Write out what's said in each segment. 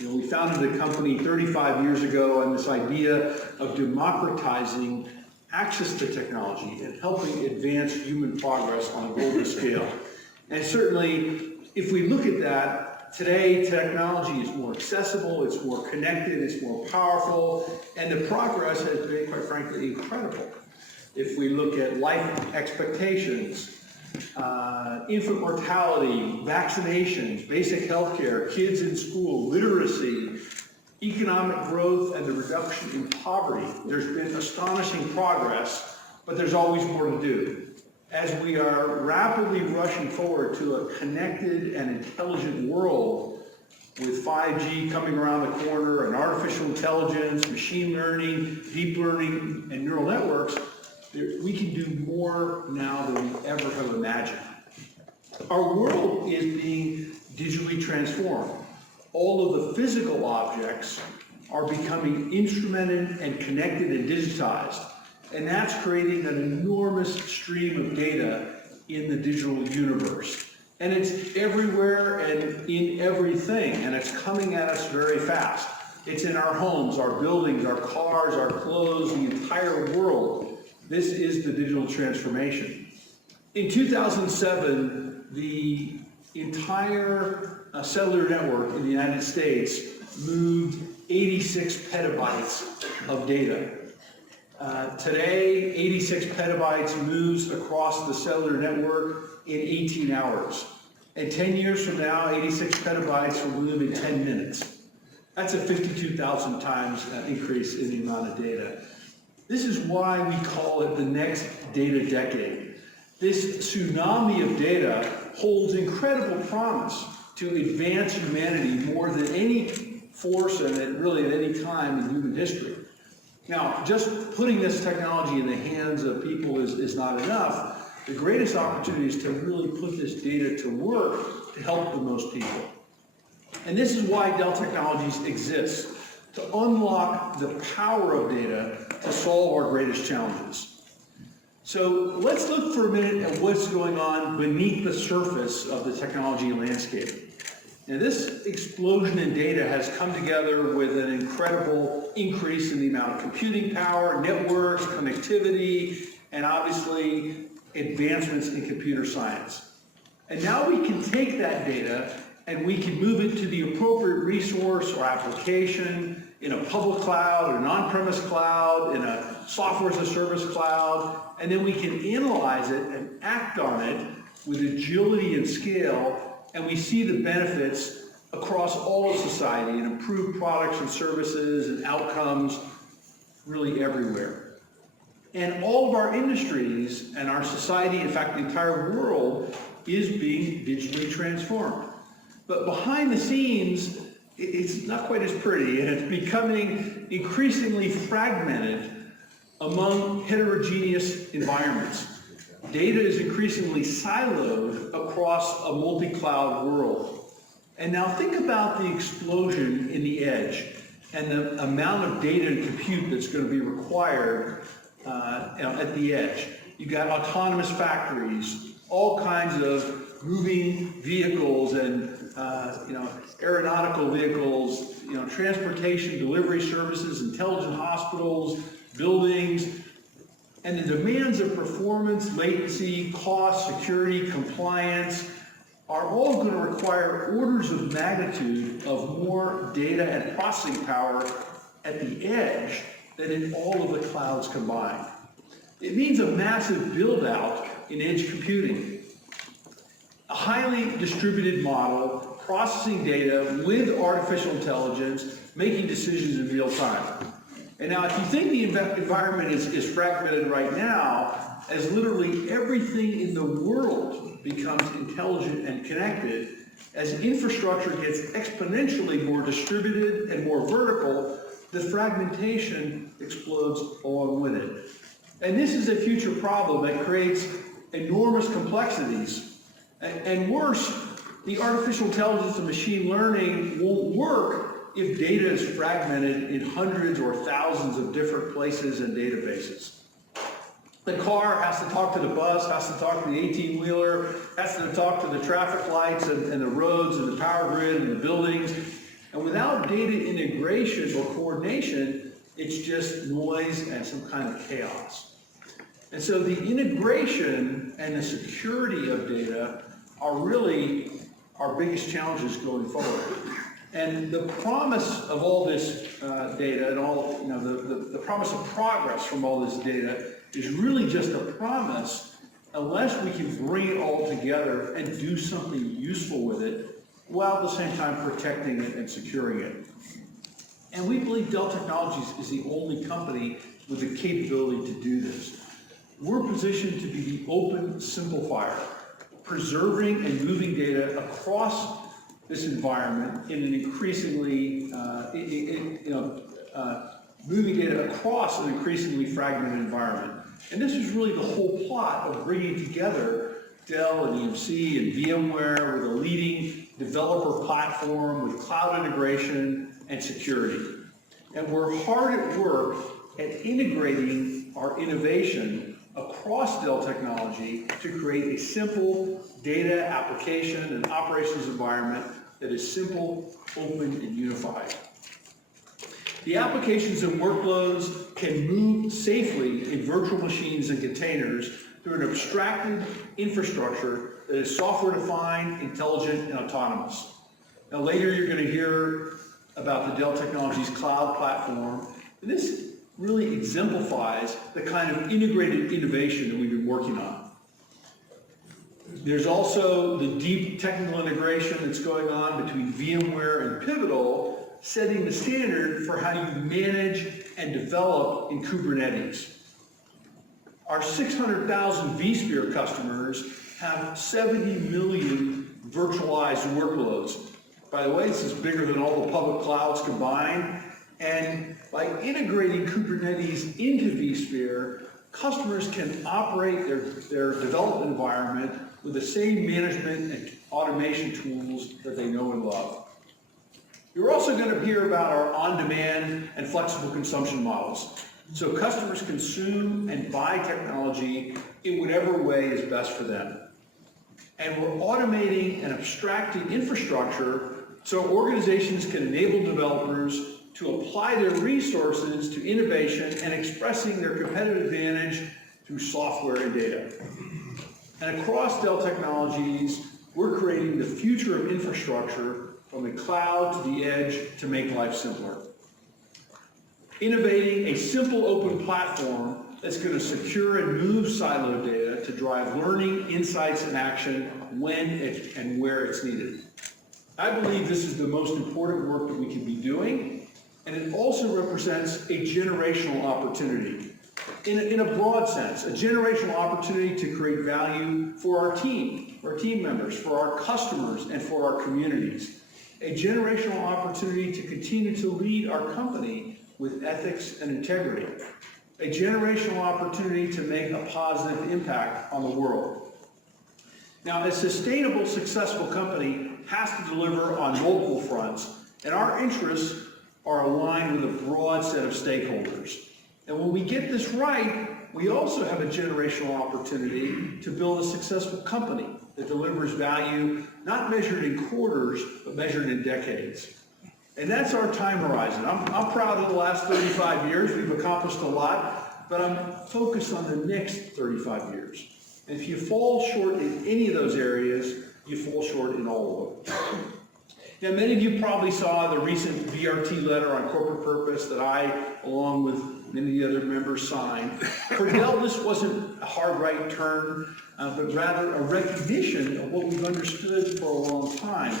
We founded the company 35 years ago on this idea of democratizing access to technology and helping advance human progress on a global scale. And certainly, if we look at that, today technology is more accessible, it's more connected, it's more powerful, and the progress has been, quite frankly, incredible. If we look at life expectations, infant mortality, vaccinations, basic health care, kids in school, literacy, economic growth, and the reduction in poverty, there's been astonishing progress, but there's always more to do. As we are rapidly rushing forward to a connected and intelligent world with 5G coming around the corner and artificial intelligence, machine learning, deep learning, and neural networks, we can do more now than we ever have imagined. Our world is being digitally transformed. All of the physical objects are becoming instrumented and connected and digitized. And that's creating an enormous stream of data in the digital universe. And it's everywhere and in everything, and it's coming at us very fast. It's in our homes, our buildings, our cars, our clothes, the entire world. This is the digital transformation. In 2007, the entire cellular network in the United States moved 86 petabytes of data. Today, 86 petabytes moves across the cellular network in 18 hours. And 10 years from now, 86 petabytes will move in 10 minutes. That's a 52,000 times increase in the amount of data. This is why we call it the next data decade. This tsunami of data holds incredible promise to advance humanity more than any force and really at any time in human history. Now, just putting this technology in the hands of people is not enough. The greatest opportunity is to really put this data to work to help the most people. And this is why Dell Technologies exists, to unlock the power of data to solve our greatest challenges. So let's look for a minute at what's going on beneath the surface of the technology landscape. Now, this explosion in data has come together with an incredible increase in the amount of computing power, networks, connectivity, and obviously advancements in computer science. And now we can take that data and we can move it to the appropriate resource or application in a public cloud, an on-premise cloud, in a software as a service cloud, and then we can analyze it and act on it with agility and scale, and we see the benefits across all of society and improved products and services and outcomes really everywhere. And all of our industries and our society, in fact, the entire world, is being digitally transformed. But behind the scenes, it's not quite as pretty, and it's becoming increasingly fragmented among heterogeneous environments. Data is increasingly siloed across a multi-cloud world. And now think about the explosion in the edge and the amount of data and compute that's going to be required at the edge. You've got autonomous factories, all kinds of moving vehicles and aeronautical vehicles, transportation, delivery services, intelligent hospitals, buildings, and the demands of performance, latency, cost, security, compliance are all going to require orders of magnitude of more data and processing power at the edge than in all of the clouds combined. It means a massive build-out in edge computing, a highly distributed model, processing data with artificial intelligence, making decisions in real time. And now, if you think the environment is fragmented right now, as literally everything in the world becomes intelligent and connected, as infrastructure gets exponentially more distributed and more vertical, the fragmentation explodes along with it. And this is a future problem that creates enormous complexities. And worse, the artificial intelligence and machine learning won't work if data is fragmented in hundreds or thousands of different places and databases. The car has to talk to the bus, has to talk to the 18-wheeler, has to talk to the traffic lights and the roads and the power grid and the buildings. And without data integration or coordination, it's just noise and some kind of chaos. And so the integration and the security of data are really our biggest challenges going forward. And the promise of all this data and all, the promise of progress from all this data is really just a promise unless we can bring it all together and do something useful with it while at the same time protecting it and securing it. And we believe Dell Technologies is the only company with the capability to do this. We're positioned to be the open simplifier, preserving and moving data across this environment in an increasingly, moving data across an increasingly fragmented environment. And this is really the whole plot of bringing together Dell and EMC and VMware with a leading developer platform with cloud integration and security. And we're hard at work at integrating our innovation across Dell technology to create a simple data application and operations environment that is simple, open, and unified. The applications and workloads can move safely in virtual machines and containers through an abstracted infrastructure that is software-defined, intelligent, and autonomous. Now later you're going to hear about the Dell Technologies Cloud Platform, and this really exemplifies the kind of integrated innovation that we've been working on. There's also the deep technical integration that's going on between VMware and Pivotal, setting the standard for how you manage and develop in Kubernetes. Our 600,000 vSphere customers have 70 million virtualized workloads. By the way, this is bigger than all the public clouds combined. And by integrating Kubernetes into vSphere, customers can operate their development environment with the same management and automation tools that they know and love. You're also going to hear about our on-demand and flexible consumption models. So customers consume and buy technology in whatever way is best for them. And we're automating and abstracting infrastructure so organizations can enable developers to apply their resources to innovation and expressing their competitive advantage through software and data. And across Dell Technologies, we're creating the future of infrastructure from the cloud to the edge to make life simpler. Innovating a simple open platform that's going to secure and move siloed data to drive learning, insights, and action when and where it's needed. I believe this is the most important work that we can be doing, and it also represents a generational opportunity. In a broad sense, a generational opportunity to create value for our team members, for our customers, and for our communities. A generational opportunity to continue to lead our company with ethics and integrity. A generational opportunity to make a positive impact on the world. Now, a sustainable, successful company has to deliver on multiple fronts, and our interests are aligned with a broad set of stakeholders. And when we get this right, we also have a generational opportunity to build a successful company that delivers value, not measured in quarters, but measured in decades. And that's our time horizon. I'm proud of the last 35 years. We've accomplished a lot, but I'm focused on the next 35 years. And if you fall short in any of those areas, you fall short in all of them. Now, many of you probably saw the recent VRT letter on corporate purpose that I, along with many other members, signed. For Dell, this wasn't a hard right turn, but rather a recognition of what we've understood for a long time,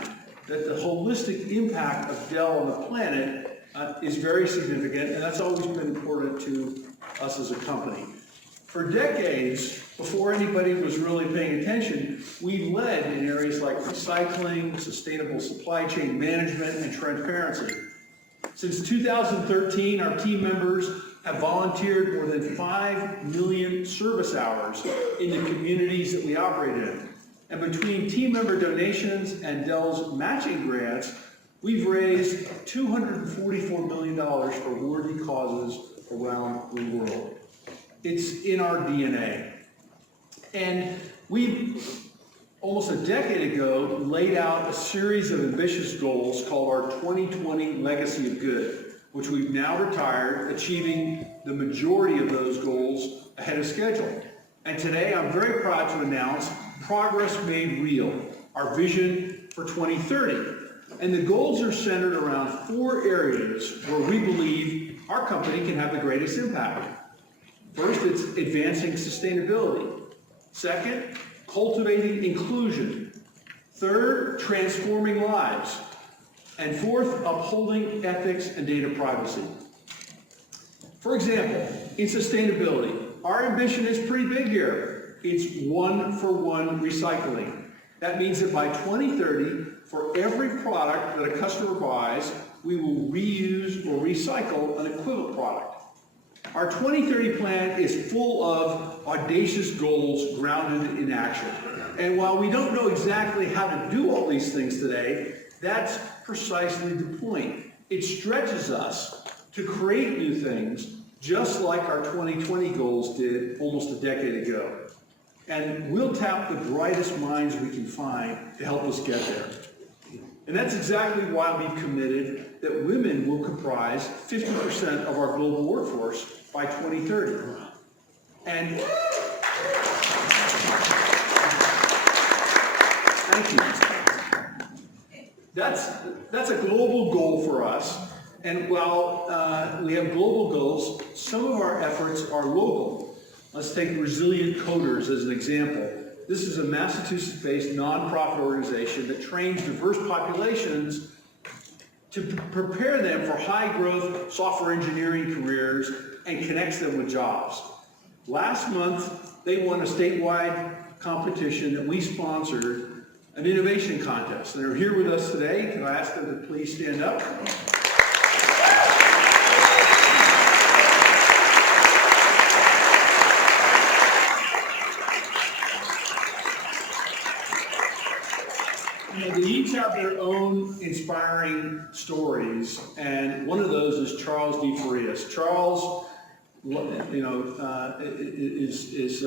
that the holistic impact of Dell on the planet is very significant, and that's always been important to us as a company. For decades, before anybody was really paying attention, we led in areas like recycling, sustainable supply chain management, and transparency. Since 2013, our team members have volunteered more than 5 million service hours in the communities that we operate in. And between team member donations and Dell's matching grants, we've raised $244 million for worthy causes around the world. It's in our DNA. And we've almost a decade ago, laid out a series of ambitious goals called our 2020 Legacy of Good, which we've now retired, achieving the majority of those goals ahead of schedule. And today, I'm very proud to announce Progress Made Real, our vision for 2030. And the goals are centered around 4 areas where we believe our company can have the greatest impact. First, it's advancing sustainability. Second, cultivating inclusion. Third, transforming lives. And fourth, upholding ethics and data privacy. For example, in sustainability, our ambition is pretty big here. It's 1-for-1 recycling. That means that by 2030, for every product that a customer buys, we will reuse or recycle an equivalent product. Our 2030 plan is full of audacious goals grounded in action. And while we don't know exactly how to do all these things today, that's precisely the point. It stretches us to create new things, just like our 2020 goals did almost a decade ago. And we'll tap the brightest minds we can find to help us get there. And that's exactly why we've committed that women will comprise 50% of our global workforce by 2030. And thank you. That's a global goal for us. And while we have global goals, some of our efforts are local. Let's take Resilient Coders as an example. This is a Massachusetts-based nonprofit organization that trains diverse populations to prepare them for high-growth software engineering careers and connects them with jobs. Last month, they won a statewide competition that we sponsored, an innovation contest. They're here with us today. Can I ask them to please stand up? They each have their own inspiring stories, and one of those is Charles D. Farias. Charles, is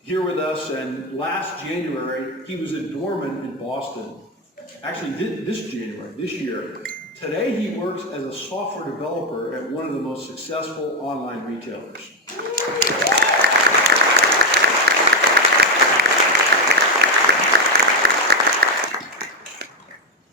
here with us, and last January he was at Dorman in Boston. Actually, this year. Today he works as a software developer at one of the most successful online retailers.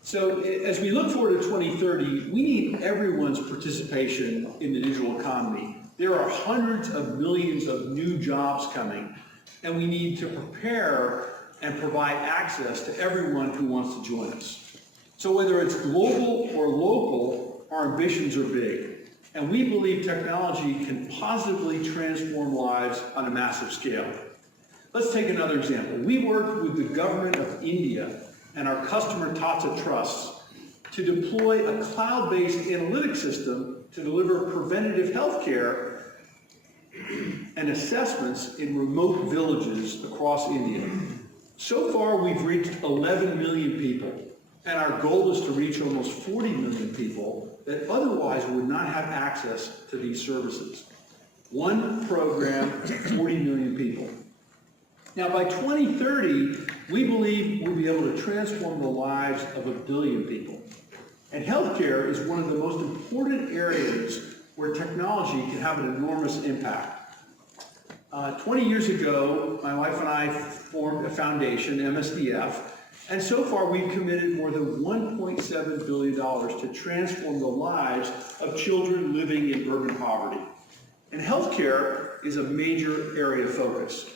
So as we look forward to 2030, we need everyone's participation in the digital economy. There are hundreds of millions of new jobs coming, and we need to prepare and provide access to everyone who wants to join us. So whether it's global or local, our ambitions are big, and we believe technology can positively transform lives on a massive scale. Let's take another example. We worked with the government of India and our customer Tata Trusts to deploy a cloud-based analytics system to deliver preventative health care and assessments in remote villages across India. So far, we've reached 11 million people, and our goal is to reach almost 40 million people that otherwise would not have access to these services. One program, 40 million people. Now, by 2030, we believe we'll be able to transform the lives of 1 billion people. And healthcare is one of the most important areas where technology can have an enormous impact. 20 years ago, my wife and I formed a foundation, MSDF, and so far we've committed more than $1.7 billion to transform the lives of children living in urban poverty. And healthcare is a major area of focus.